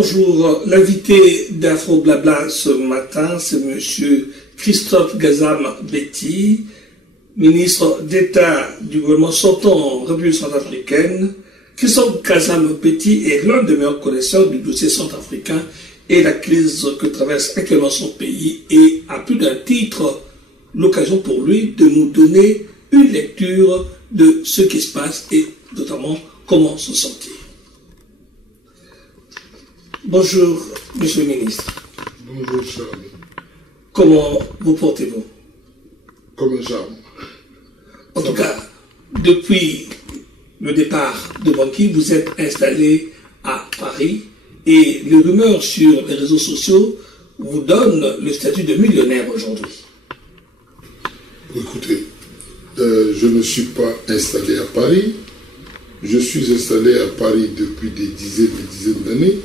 Bonjour, l'invité d'Afro Blabla ce matin, c'est M. Christophe Gazam-Betty, ministre d'État du gouvernement sortant en République centrafricaine. Christophe Gazam-Betty est l'un des meilleurs connaisseurs du dossier centrafricain et la crise que traverse actuellement son pays, et à plus d'un titre, l'occasion pour lui de nous donner une lecture de ce qui se passe et notamment comment se sentir. Bonjour, Monsieur le Ministre. Bonjour, Charles. Comment vous portez-vous? Comme un charme. En tout cas, depuis le départ de Banqui, vous êtes installé à Paris et les rumeurs sur les réseaux sociaux vous donnent le statut de millionnaire aujourd'hui. Écoutez, je ne suis pas installé à Paris. Je suis installé à Paris depuis des dizaines d'années.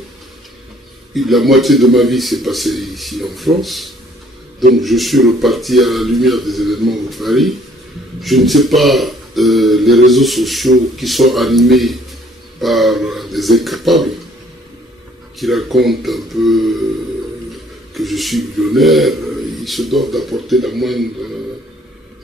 La moitié de ma vie s'est passée ici en France. Donc je suis reparti à la lumière des événements au Paris. Je ne sais pas les réseaux sociaux qui sont animés par des incapables qui racontent un peu que je suis millionnaire. Ils se doivent d'apporter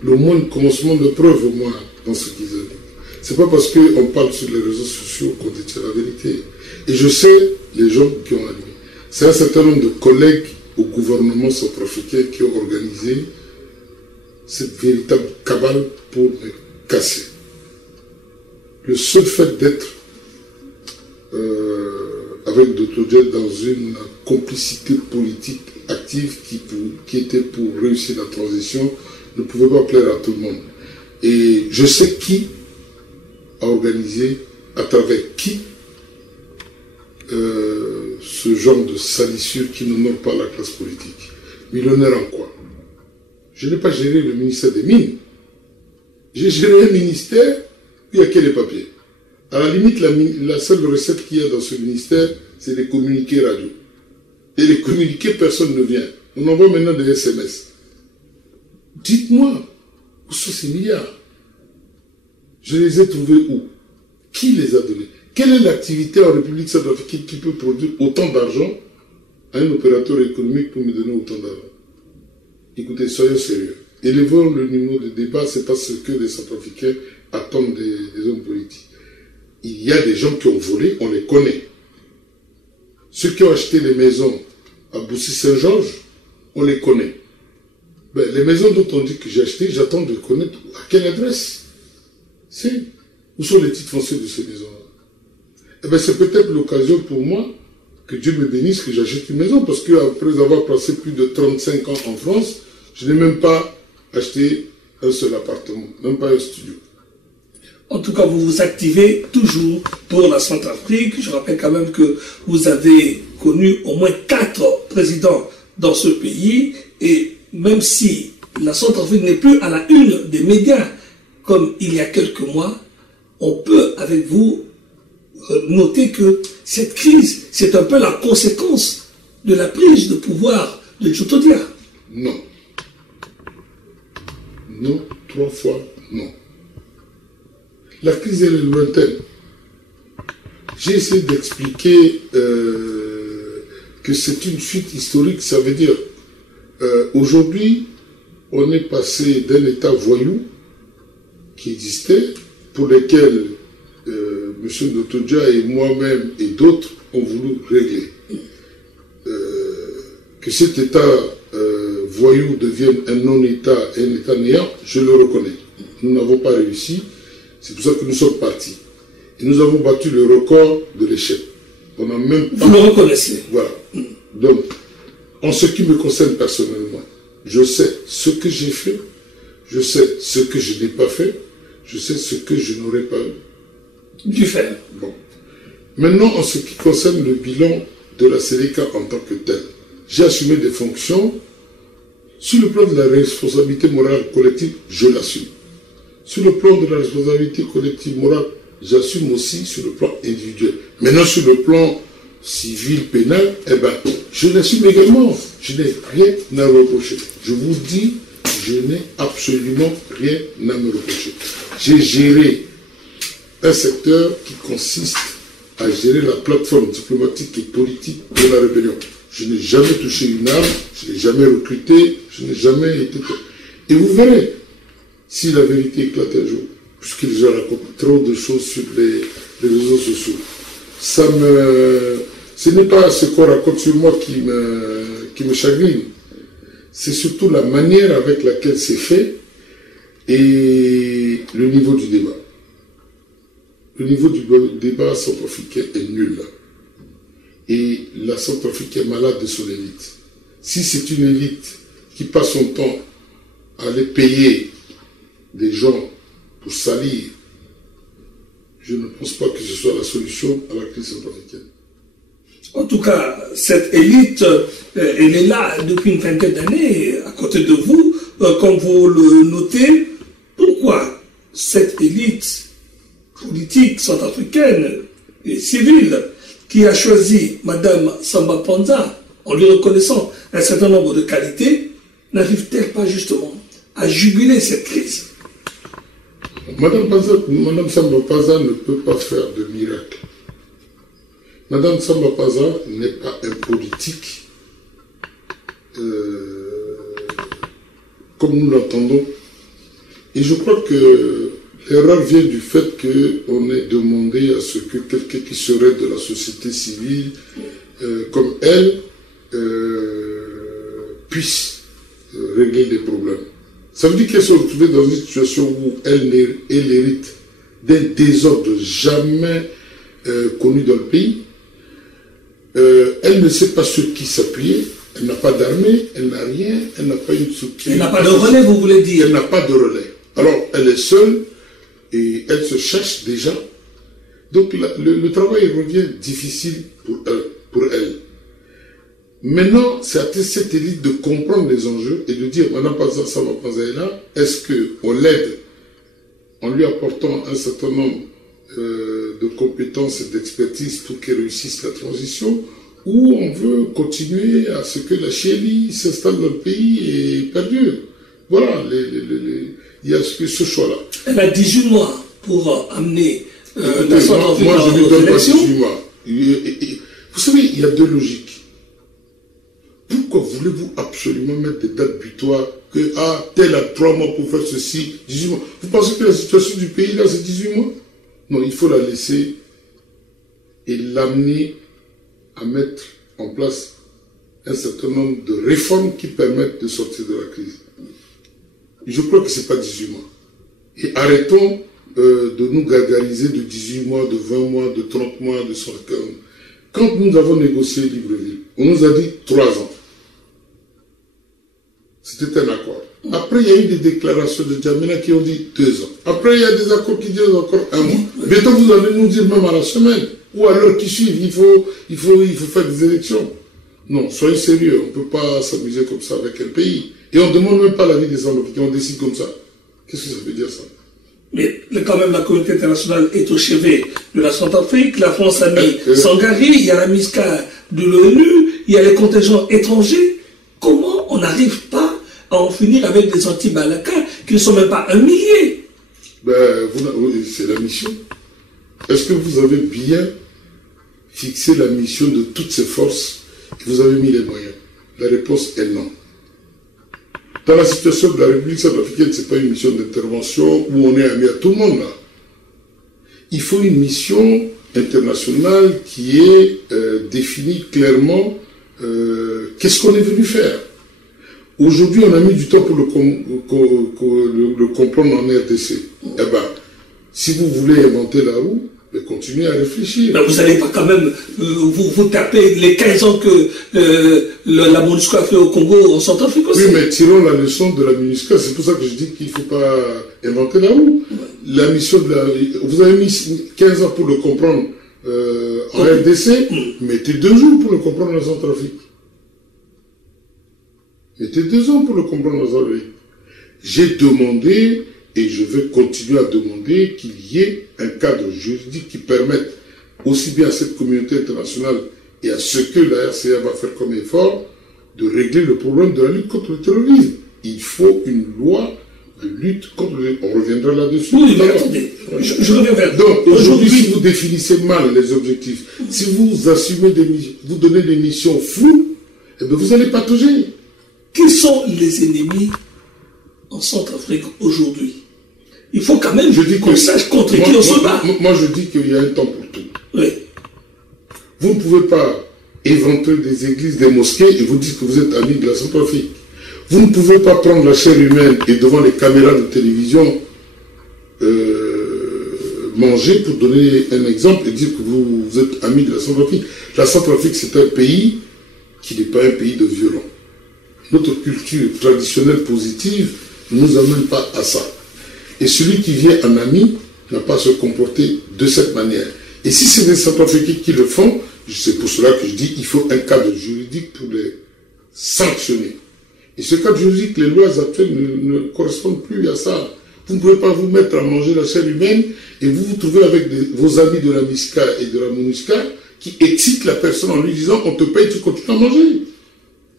le moindre commencement de preuve au moins dans ce qu'ils ont dit. C'est pas parce qu'on parle sur les réseaux sociaux qu'on détient la vérité. Et je sais les gens qui ont animé. C'est un certain nombre de collègues au gouvernement centrafricain qui ont organisé cette véritable cabale pour me casser. Le seul fait d'être avec Dr. Jet dans une complicité politique active qui était pour réussir la transition ne pouvait pas plaire à tout le monde. Et je sais qui a organisé, à travers qui, ce genre de salissure qui n'honore pas la classe politique. Millionnaire en quoi? Je n'ai pas géré le ministère des Mines. J'ai géré un ministère où il n'y a que les papiers. À la limite, la seule recette qu'il y a dans ce ministère, c'est les communiqués radio. Et les communiqués, personne ne vient. On envoie maintenant des SMS. Dites-moi, où sont ces milliards? Je les ai trouvés où? Qui les a donnés? Quelle est l'activité en République centrafricaine qui peut produire autant d'argent à un opérateur économique pour me donner autant d'argent? Écoutez, soyons sérieux. Élevons le niveau de débat, c'est pas ce que les Centrafricains attendent des hommes politiques. Il y a des gens qui ont volé, on les connaît. Ceux qui ont acheté les maisons à Boussy-Saint-Georges, on les connaît. Ben, les maisons dont on dit que j'ai acheté, j'attends de connaître à quelle adresse. Où sont les titres fonciers de ces maisons-là? Eh bien, c'est peut-être l'occasion pour moi, que Dieu me bénisse, que j'achète une maison, parce qu'après avoir passé plus de 35 ans en France, je n'ai même pas acheté un seul appartement, même pas un studio. En tout cas, vous vous activez toujours pour la Centrafrique. Je rappelle quand même que vous avez connu au moins 4 présidents dans ce pays, et même si la Centrafrique n'est plus à la une des médias, comme il y a quelques mois, on peut avec vous noter que cette crise, c'est un peu la conséquence de la prise de pouvoir de Djoto Dia. Non. Non, 3 fois non. La crise, elle est lointaine. J'ai essayé d'expliquer que c'est une suite historique. Ça veut dire, aujourd'hui, on est passé d'un état voyou qui existait, pour lequel M. Dotodia et moi-même et d'autres ont voulu régler. Que cet état voyou devienne un non-état et un état néant, je le reconnais. Nous n'avons pas réussi, c'est pour ça que nous sommes partis. Et nous avons battu le record de l'échec. On n'a même pas... Vous le reconnaissez. Voilà. Donc, en ce qui me concerne personnellement, je sais ce que j'ai fait, je sais ce que je n'ai pas fait, je sais ce que je n'aurais pas dû faire. Bon. Maintenant, en ce qui concerne le bilan de la Séléka en tant que tel, j'ai assumé des fonctions. Sur le plan de la responsabilité morale collective, je l'assume. Sur le plan de la responsabilité collective morale, j'assume aussi sur le plan individuel. Maintenant, sur le plan civil, pénal, eh ben, je l'assume également. Je n'ai rien à reprocher. Je vous dis, je n'ai absolument rien à me reprocher. J'ai géré un secteur qui consiste à gérer la plateforme diplomatique et politique de la rébellion. Je n'ai jamais touché une arme, je n'ai jamais recruté, je n'ai jamais été... Et vous verrez, si la vérité éclate un jour, puisqu'ils gens racontent trop de choses sur les réseaux sociaux, ce n'est pas ce qu'on raconte sur moi qui me chagrine, c'est surtout la manière avec laquelle c'est fait et le niveau du débat. Le niveau du débat centrafricain est nul là. Et la Centrafrique est malade de son élite. Si c'est une élite qui passe son temps à aller payer des gens pour salir, je ne pense pas que ce soit la solution à la crise centrafricaine. En tout cas, cette élite, elle est là depuis une vingtaine d'années, à côté de vous, comme vous le notez. Pourquoi cette élite politique centrafricaine et civile qui a choisi Mme Samba Panza, en lui reconnaissant un certain nombre de qualités, n'arrive-t-elle pas justement à juguler cette crise? Mme Samba Panza ne peut pas faire de miracle. Mme Samba Panza n'est pas un politique comme nous l'entendons. Et je crois que l'erreur vient du fait qu'on ait demandé à ce que quelqu'un qui serait de la société civile, comme elle, puisse régler les problèmes. Ça veut dire qu'elle se retrouvée dans une situation où elle hérite d'un désordre jamais connu dans le pays. Elle ne sait pas sur qui s'appuyer, elle n'a pas d'armée, elle n'a rien, elle n'a pas une structure. Elle n'a pas de relais, vous voulez dire? Elle n'a pas de relais. Alors, elle est seule et elle se cherche déjà. Donc, le travail revient difficile pour elle. Maintenant, c'est à cette élite de comprendre les enjeux et de dire, Mme Samba Panza est là, est-ce qu'on l'aide en lui apportant un certain nombre de compétences et d'expertise pour qu'elle réussisse la transition, ou on veut continuer à ce que la Chélie s'installe dans le pays et perdure. Voilà, il y a ce choix-là. Elle a 18 mois pour amener la Centrafrique moi, je ne lui donne pas 18 mois. Vous savez, il y a deux logiques. Pourquoi voulez-vous absolument mettre des dates butoirs que, tel a 3 mois pour faire ceci, 18 mois? Vous pensez que la situation du pays, là, c'est 18 mois? Non, il faut la laisser et l'amener à mettre en place un certain nombre de réformes qui permettent de sortir de la crise. Je crois que ce n'est pas 18 mois. Et arrêtons de nous gargariser de 18 mois, de 20 mois, de 30 mois, de 50. Quand nous avons négocié Libreville, on nous a dit 3 ans. C'était un accord. Après, il y a eu des déclarations de Djamena qui ont dit 2 ans. Après, il y a des accords qui disent encore 1 mois. Bientôt, vous allez nous dire même à la semaine, ou à l'heure qui suit, il faut faire des élections. Non, soyez sérieux, on ne peut pas s'amuser comme ça avec un pays. Et on ne demande même pas l'avis des Centrafricains, on décide comme ça. Qu'est-ce que ça veut dire ça? Mais quand même, la communauté internationale est au chevet de la Centrafrique. La France a mis Sangari, il y a la MISCA de l'ONU, il y a les contingents étrangers. Comment on n'arrive pas à en finir avec des anti-Balaka qui ne sont même pas 1 millier? C'est la mission. Est-ce que vous avez bien fixé la mission de toutes ces forces et vous avez mis les moyens? La réponse est non. Dans la situation de la République centrafricaine, ce n'est pas une mission d'intervention où on est ami à tout le monde là. Il faut une mission internationale qui est définie clairement qu'est-ce qu'on est venu faire. Aujourd'hui, on a mis du temps pour le comprendre en RDC. Eh bien, si vous voulez inventer la roue, continuez à réfléchir. Mais vous n'allez pas quand même vous taper les 15 ans que la MONUSCO a fait au Congo, en Centrafrique aussi. Oui, mais tirons la leçon de la MONUSCO. C'est pour ça que je dis qu'il ne faut pas inventer la roue. La mission vous avez mis 15 ans pour le comprendre en RDC, mettez 2 jours pour le comprendre en Centrafrique. Mettez 2 ans pour le comprendre en Centrafrique. J'ai demandé, et je vais continuer à demander, qu'il y ait un cadre juridique qui permette aussi bien à cette communauté internationale et à ce que la RCA va faire comme effort de régler le problème de la lutte contre le terrorisme. Il faut une loi de lutte contre on reviendra là-dessus. Oui, mais attendez, je reviens vers vous. Donc, aujourd'hui, si vous définissez mal les objectifs, si vous assumez vous donnez des missions floues, eh bien, vous allez patauger. Qui sont les ennemis en Centrafrique aujourd'hui? Il faut quand même qu'on sache contre qui on se bat. Moi, je dis qu'il y a un temps pour tout. Oui. Vous ne pouvez pas éventrer des églises, des mosquées et vous dites que vous êtes amis de la Centrafrique. Vous ne pouvez pas prendre la chair humaine et devant les caméras de télévision manger pour donner un exemple et dire que vous êtes amis de la Centrafrique. La Centrafrique, c'est un pays qui n'est pas un pays de violents. Notre culture traditionnelle positive ne nous amène pas à ça. Et celui qui vient en ami n'a pas à se comporter de cette manière. Et si c'est des Centrafricains qui le font, c'est pour cela que je dis qu'il faut un cadre juridique pour les sanctionner. Et ce cadre juridique, les lois actuelles ne correspondent plus à ça. Vous ne pouvez pas vous mettre à manger la chair humaine et vous vous trouvez avec vos amis de la MISCA et de la MONUSCA qui excitent la personne en lui disant on te paye, tu continues à manger.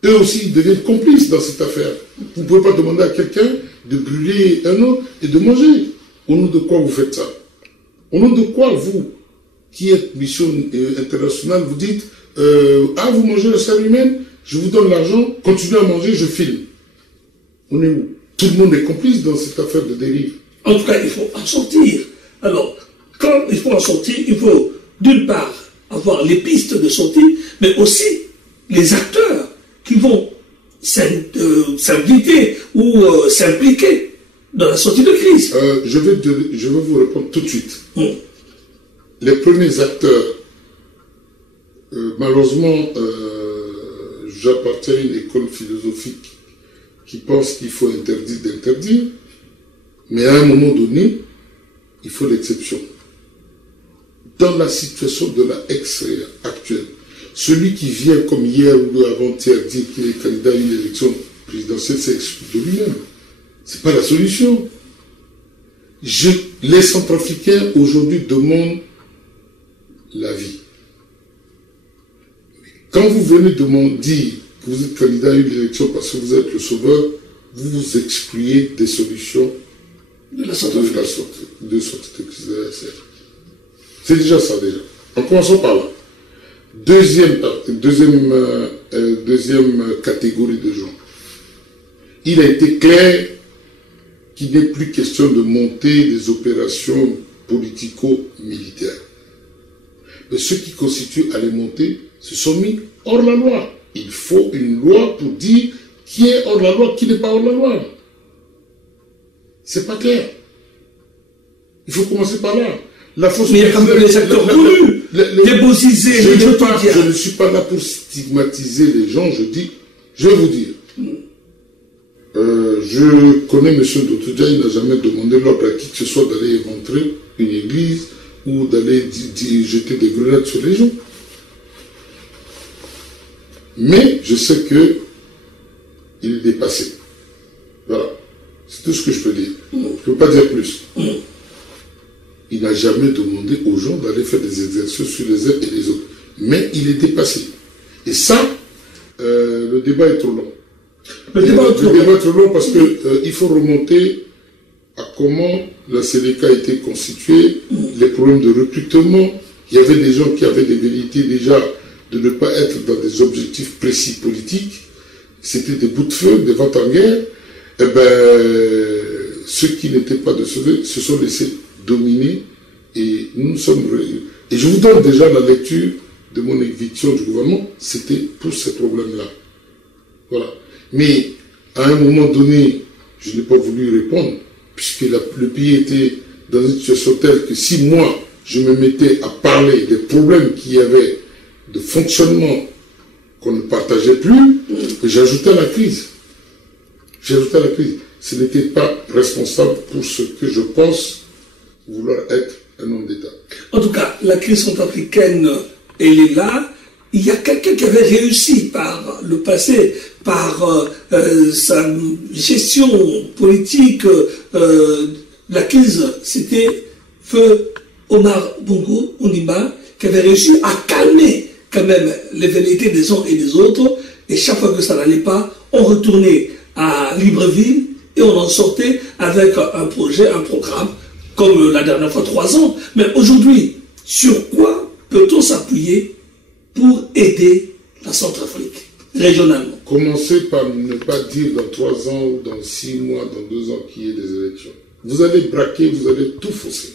Eux aussi, ils deviennent complices dans cette affaire. Vous ne pouvez pas demander à quelqu'un de brûler un autre et de manger. Au nom de quoi vous faites ça? Au nom de quoi vous, qui êtes mission internationale, vous dites ah, vous mangez la chair humaine, je vous donne l'argent, continuez à manger, je filme. On est où? Tout le monde est complice dans cette affaire de dérive. En tout cas, il faut en sortir. Alors, quand il faut en sortir, il faut d'une part avoir les pistes de sortie, mais aussi les acteurs qui vont s'inviter ou s'impliquer dans la sortie de crise. Je vais vous répondre tout de suite. Les premiers acteurs, malheureusement, j'appartiens à une école philosophique qui pense qu'il faut interdire d'interdire, mais à un moment donné, il faut l'exception. Dans la situation de la actuelle, celui qui vient comme hier ou avant-hier dire qu'il est candidat à une élection présidentielle, c'est exclu de lui-même. Ce n'est pas la solution. Les Centrafricains aujourd'hui demandent la vie. Quand vous venez dire que vous êtes candidat à une élection parce que vous êtes le sauveur, vous vous excluez des solutions de sortie de crise de la SR. C'est déjà ça, déjà. En commençant par là. Deuxième catégorie de gens. Il a été clair qu'il n'est plus question de monter des opérations politico-militaires. Mais ceux qui constituent à les monter se sont mis hors la loi. Il faut une loi pour dire qui est hors la loi, qui n'est pas hors la loi. C'est pas clair. Il faut commencer par là. Mais il y a quand même les acteurs voulus débossiser les quotidiens. Je ne suis pas là pour stigmatiser les gens, je vais vous dire. Je connais M. Doutoudja, il n'a jamais demandé l'ordre à qui que ce soit d'aller éventrer une église ou d'aller jeter des grenades sur les gens. Mais je sais qu'il est dépassé. Voilà. C'est tout ce que je peux dire. Je ne peux pas dire plus. Il n'a jamais demandé aux gens d'aller faire des exercices sur les uns et les autres. Mais il est dépassé. Et ça, le débat est trop long. Le débat est trop long parce qu'il faut remonter à comment la Séléka a été constituée, les problèmes de recrutement. Il y avait des gens qui avaient des velléités déjà de ne pas être dans des objectifs précis politiques. C'était des bouts de feu, des ventes en guerre. Eh bien, ceux qui n'étaient pas de sauver se sont laissés dominer et nous sommes... Et je vous donne déjà la lecture de mon éviction du gouvernement, c'était pour ces problèmes-là. Voilà. Mais à un moment donné, je n'ai pas voulu répondre, puisque le pays était dans une situation telle que si moi, je me mettais à parler des problèmes qu'il y avait de fonctionnement qu'on ne partageait plus, j'ajoutais à la crise. J'ajoutais à la crise. Ce n'était pas responsable pour ce que je pense vouloir être un homme d'État. En tout cas, la crise centrafricaine, elle est là. Il y a quelqu'un qui avait réussi par le passé, par sa gestion politique, la crise, c'était Feu Omar Bongo Ondimba, qui avait réussi à calmer quand même les velléités des uns et des autres, et chaque fois que ça n'allait pas, on retournait à Libreville, et on en sortait avec un projet, un programme, comme la dernière fois 3 ans. Mais aujourd'hui, sur quoi peut-on s'appuyer pour aider la Centrafrique régionalement? Commencez par ne pas dire dans 3 ans ou dans 6 mois, dans 2 ans qu'il y ait des élections. Vous allez braquer, vous allez tout fausser.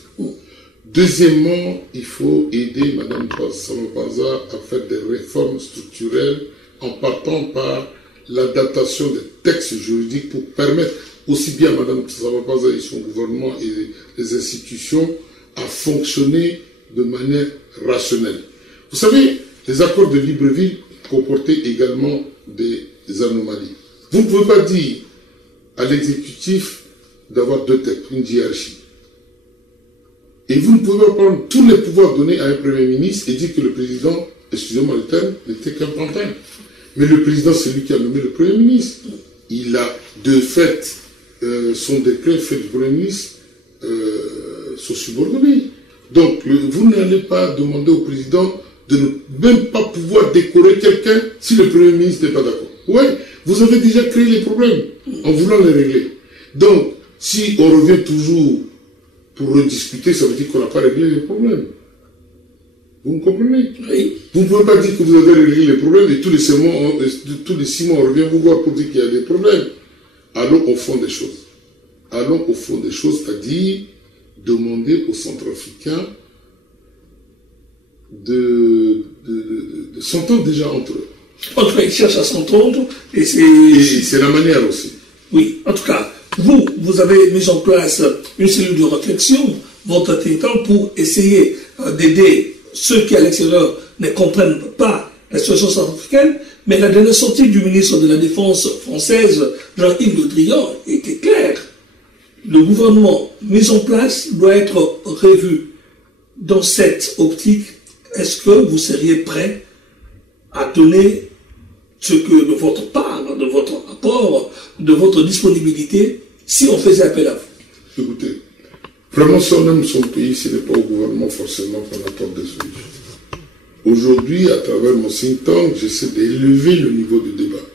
Deuxièmement, il faut aider Mme Samapanza à faire des réformes structurelles en partant par l'adaptation des textes juridiques pour permettre aussi bien à Mme Samapanza et son gouvernement et les institutions à fonctionner de manière rationnelle. Vous savez, les accords de Libreville comportaient également des anomalies. Vous ne pouvez pas dire à l'exécutif d'avoir 2 têtes, une hiérarchie. Et vous ne pouvez pas prendre tous les pouvoirs donnés à un Premier ministre et dire que le président, excusez-moi le terme, n'était qu'un pantin. Mais le président, c'est lui qui a nommé le Premier ministre. Il a de fait son décret fait du Premier ministre son subordonné. Donc, vous n'allez pas demander au président de ne même pas pouvoir décorer quelqu'un si le Premier ministre n'est pas d'accord. Oui, vous avez déjà créé les problèmes en voulant les régler. Donc, si on revient toujours pour rediscuter, ça veut dire qu'on n'a pas réglé les problèmes. Vous me comprenez? Oui. Vous ne pouvez pas dire que vous avez réglé les problèmes et tous les 6 mois, on revient vous voir pour dire qu'il y a des problèmes. Allons au fond des choses. Allons au fond des choses, c'est-à-dire demander aux Centrafricains de s'entendre déjà entre eux. En tout cas, ils cherchent à s'entendre et c'est la manière aussi. Oui, en tout cas, vous avez mis en place une cellule de réflexion, votre temps, pour essayer d'aider ceux qui à l'extérieur ne comprennent pas la situation centrafricaine, mais la dernière sortie du ministre de la Défense française, Jean-Yves Le Drian, était claire. Le gouvernement mis en place doit être revu. Dans cette optique, est-ce que vous seriez prêt à donner ce que de votre part, de votre apport, de votre disponibilité, si on faisait appel à vous? Écoutez, vraiment, si on aime son pays, ce n'est pas au gouvernement forcément qu'on apporte des solutions. Aujourd'hui, à travers mon think tank, j'essaie d'élever le niveau du débat.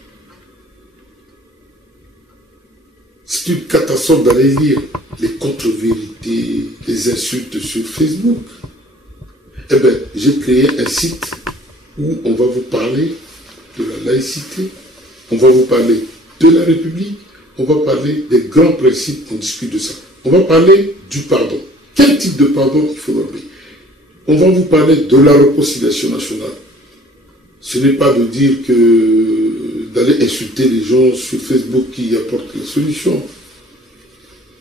C'est une catastrophe d'aller lire les contre-vérités, les insultes sur Facebook. Eh bien, j'ai créé un site où on va vous parler de la laïcité, on va vous parler de la République, on va parler des grands principes, on discute de ça. On va parler du pardon. Quel type de pardon il faut donner? On va vous parler de la réconciliation nationale. Ce n'est pas de dire que d'aller insulter les gens sur Facebook qui apportent la solution.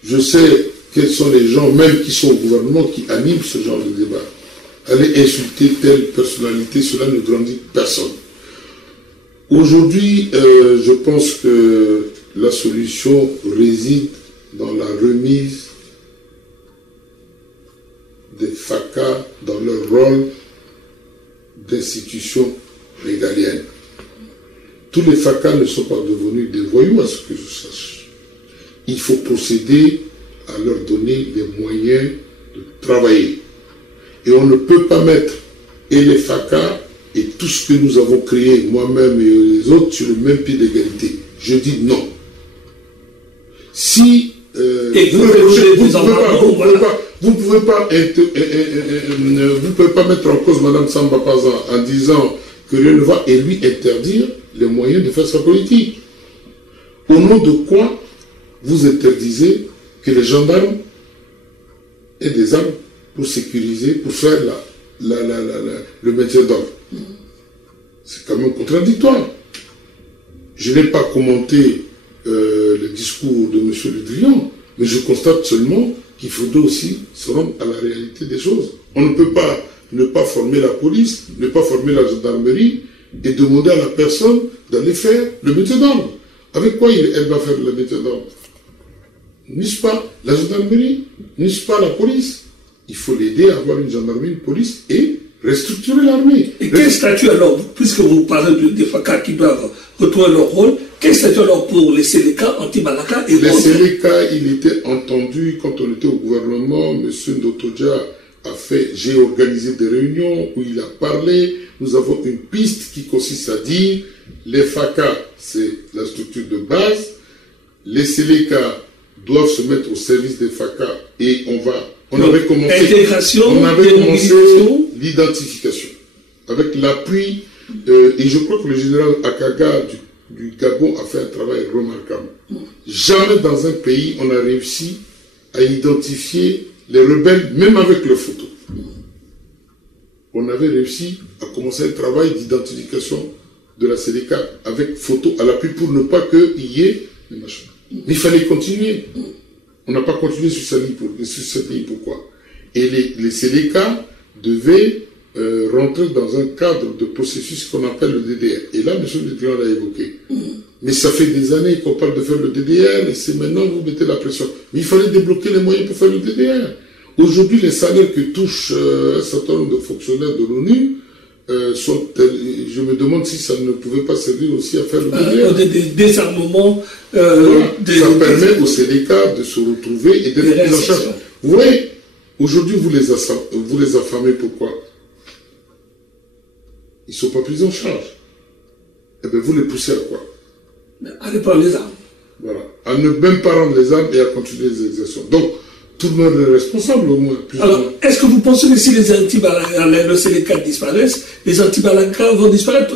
Je sais quels sont les gens, même qui sont au gouvernement, qui animent ce genre de débat. Aller insulter telle personnalité, cela ne grandit personne. Aujourd'hui, je pense que la solution réside dans la remise des FACA dans leur rôle d'institution régalienne. Tous les FACA ne sont pas devenus des voyous, à ce que je sache. Il faut procéder à leur donner les moyens de travailler. Et on ne peut pas mettre et les FACA et tout ce que nous avons créé, moi-même et les autres, sur le même pied d'égalité. Je dis non. Si vous ne pouvez pas mettre en cause Mme Samba Panza en disant que rien ne va et lui interdire les moyens de faire sa politique. Au nom de quoi vous interdisez que les gendarmes aient des armes pour sécuriser, pour faire le maintien d'ordre? C'est quand même contradictoire. Je n'ai pas commenté le discours de M. Le Drian, mais je constate seulement qu'il faudrait aussi se rendre à la réalité des choses. On ne peut pas ne pas former la police, ne pas former la gendarmerie et demander à la personne d'aller faire le maintien d'ordre. Avec quoi elle va faire le maintien d'ordre? N'est-ce pas la gendarmerie? N'est-ce pas la police? Il faut l'aider à avoir une gendarmerie, une police et restructurer l'armée. Et quel statut alors, puisque vous parlez des FACA qui doivent retrouver leur rôle, quel statut alors pour les Séléka, Anti-Balaka et les Séléka, il était entendu quand on était au gouvernement, M. Ndotoja j'ai organisé des réunions où il a parlé. Nous avons une piste qui consiste à dire les FACA, c'est la structure de base, les Séléka doivent se mettre au service des FACA et on avait commencé l'identification avec l'appui et je crois que le général Akaga du Gabon a fait un travail remarquable. Jamais dans un pays on a réussi à identifier les rebelles, même avec leurs photos. On avait réussi à commencer un travail d'identification de la Séléka avec photo à l'appui pour ne pas qu'il y ait des machins. Mais il fallait continuer. On n'a pas continué sur cette ligne. Pourquoi? Et les Séléka devaient rentrer dans un cadre de processus qu'on appelle le DDR. Et là, M. le Président l'a évoqué. Mais ça fait des années qu'on parle de faire le DDR et c'est maintenant que vous mettez la pression. Mais il fallait débloquer les moyens pour faire le DDR. Aujourd'hui, les salaires que touchent un certain nombre de fonctionnaires de l'ONU sont tels. Je me demande si ça ne pouvait pas servir aussi à faire le DDR. Des désarmements. Voilà. Ça permet aux Séléka de se retrouver et d'être pris en charge. Vous voyez, aujourd'hui, vous les affamez. Pourquoi? Ils ne sont pas pris en charge. Eh bien, vous les poussez à quoi? À ne prendre les armes. Voilà. À ne même pas rendre les armes et à continuer les exactions. Donc, tout le monde est responsable au moins. Alors, est-ce que vous pensez que si les le Séléka disparaissent, les anti-Balaka vont disparaître?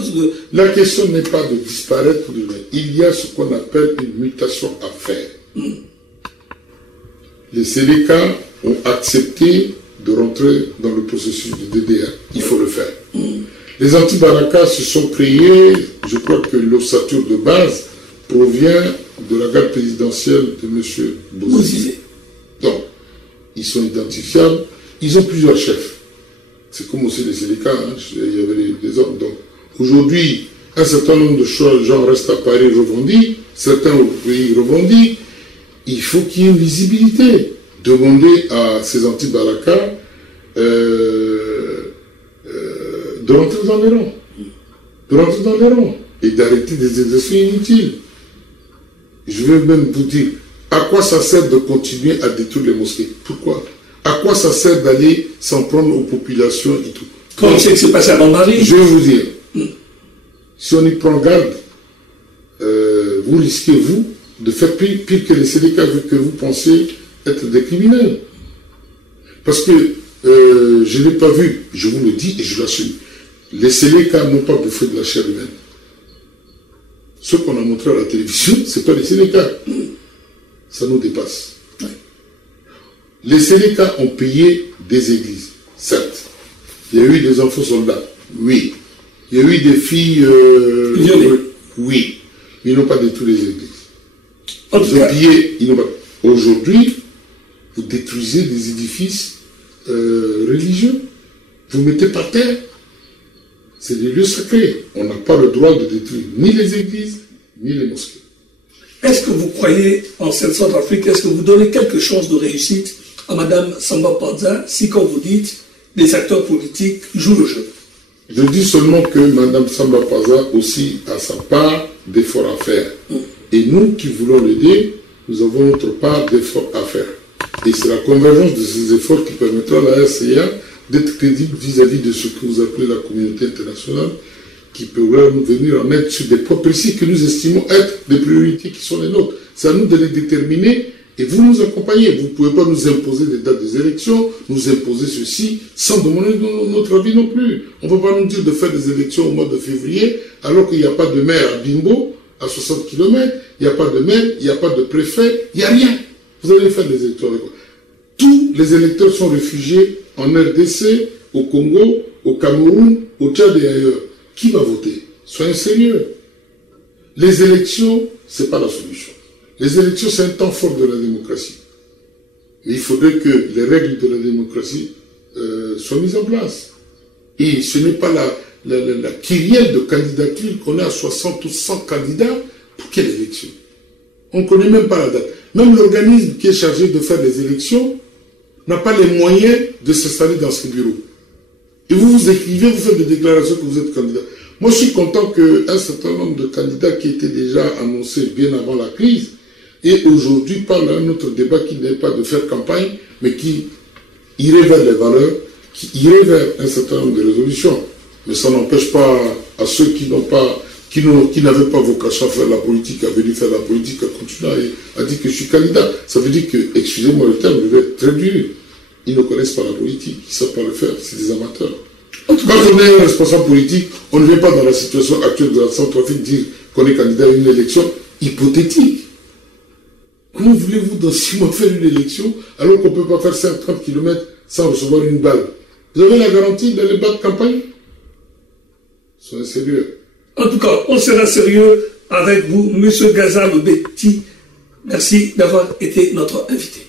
La question n'est pas de disparaître. Il y a ce qu'on appelle une mutation à faire. Les Séléka ont accepté de rentrer dans le processus de DDR. Il faut le faire. Les anti-Balaka se sont créés, je crois que l'ossature de base provient de la garde présidentielle de M. Bozizé. Donc, ils sont identifiables, ils ont plusieurs chefs. C'est comme aussi les Séléka, hein. Il y avait des hommes. Donc, aujourd'hui, un certain nombre de gens restent à Paris revendiquent, certains au pays revendiquent. Il faut qu'il y ait une visibilité. Demandez à ces anti-Balaka de rentrer dans les rangs. Et d'arrêter des exercices inutiles. Je vais même vous dire, à quoi ça sert de continuer à détruire les mosquées? Pourquoi? À quoi ça sert d'aller s'en prendre aux populations et tout? Comme c'est que c'est passé à Bambari. Je vais vous dire, si on y prend garde, vous risquez, vous, de faire pire que les Séléka que vous pensez être des criminels. Parce que je ne l'ai pas vu, je vous le dis et je l'assume. Les Séléka n'ont pas bouffé de la chair humaine. Ce qu'on a montré à la télévision, ce n'est pas les Séléka. Ça nous dépasse. Les Séléka ont payé des églises, certes. Il y a eu des enfants soldats, oui. Il y a eu des filles, oui. Mais ils n'ont pas détruit les églises. Ils ont pillé, ils n'ont pas. Aujourd'hui, vous détruisez des édifices religieux. Vous mettez par terre. C'est des lieux sacrés. On n'a pas le droit de détruire ni les églises, ni les mosquées. Est-ce que vous croyez en cette Centrafrique, est-ce que vous donnez quelque chose de réussite à Mme Samba Panza si, comme vous dites, les acteurs politiques jouent le jeu? Je dis seulement que Mme Samba Panza aussi a sa part d'efforts à faire. Et nous qui voulons l'aider, nous avons notre part d'efforts à faire. Et c'est la convergence de ces efforts qui permettra à la RCA d'être crédible vis-à-vis de ce que vous appelez la communauté internationale, qui pourra nous venir en aide sur des points précis que nous estimons être des priorités qui sont les nôtres. C'est à nous de les déterminer et vous nous accompagnez. Vous ne pouvez pas nous imposer des dates des élections, nous imposer ceci, sans demander notre avis non plus. On ne peut pas nous dire de faire des élections au mois de février, alors qu'il n'y a pas de maire à Bimbo, à 60 km, il n'y a pas de maire, il n'y a pas de préfet, il n'y a rien. Vous allez faire des élections avec quoi? Tous les électeurs sont réfugiés en RDC, au Congo, au Cameroun, au Tchad et ailleurs. Qui va voter? Soyez sérieux. Les élections, ce n'est pas la solution. Les élections, c'est un temps fort de la démocratie. Mais il faudrait que les règles de la démocratie soient mises en place. Et ce n'est pas la kyrielle de candidatures qu'on a à 60 ou 100 candidats. Pour quelle élection? On ne connaît même pas la date. Même l'organisme qui est chargé de faire les élections n'a pas les moyens de s'installer dans ce bureau. Et vous écrivez, vous faites des déclarations que vous êtes candidat. Moi, je suis content qu'un certain nombre de candidats qui étaient déjà annoncés bien avant la crise, et aujourd'hui parlent d'un autre débat qui n'est pas de faire campagne, mais qui irait vers les valeurs, qui irait vers un certain nombre de résolutions. Mais ça n'empêche pas à ceux qui qui n'avait pas vocation à faire la politique, a venu faire la politique, a continué, a dit que je suis candidat. Ça veut dire que, excusez-moi le terme, je vais être très dur. Ils ne connaissent pas la politique, ils ne savent pas le faire, c'est des amateurs. Quand on est un responsable politique, on ne vient pas dans la situation actuelle de la Centrafrique dire qu'on est candidat à une élection hypothétique. Comment voulez-vous dans 6 mois faire une élection alors qu'on ne peut pas faire 50 km sans recevoir une balle? Vous avez la garantie d'aller battre campagne? Soyez sérieux. En tout cas, on sera sérieux avec vous, M. Gazam Betty. Merci d'avoir été notre invité.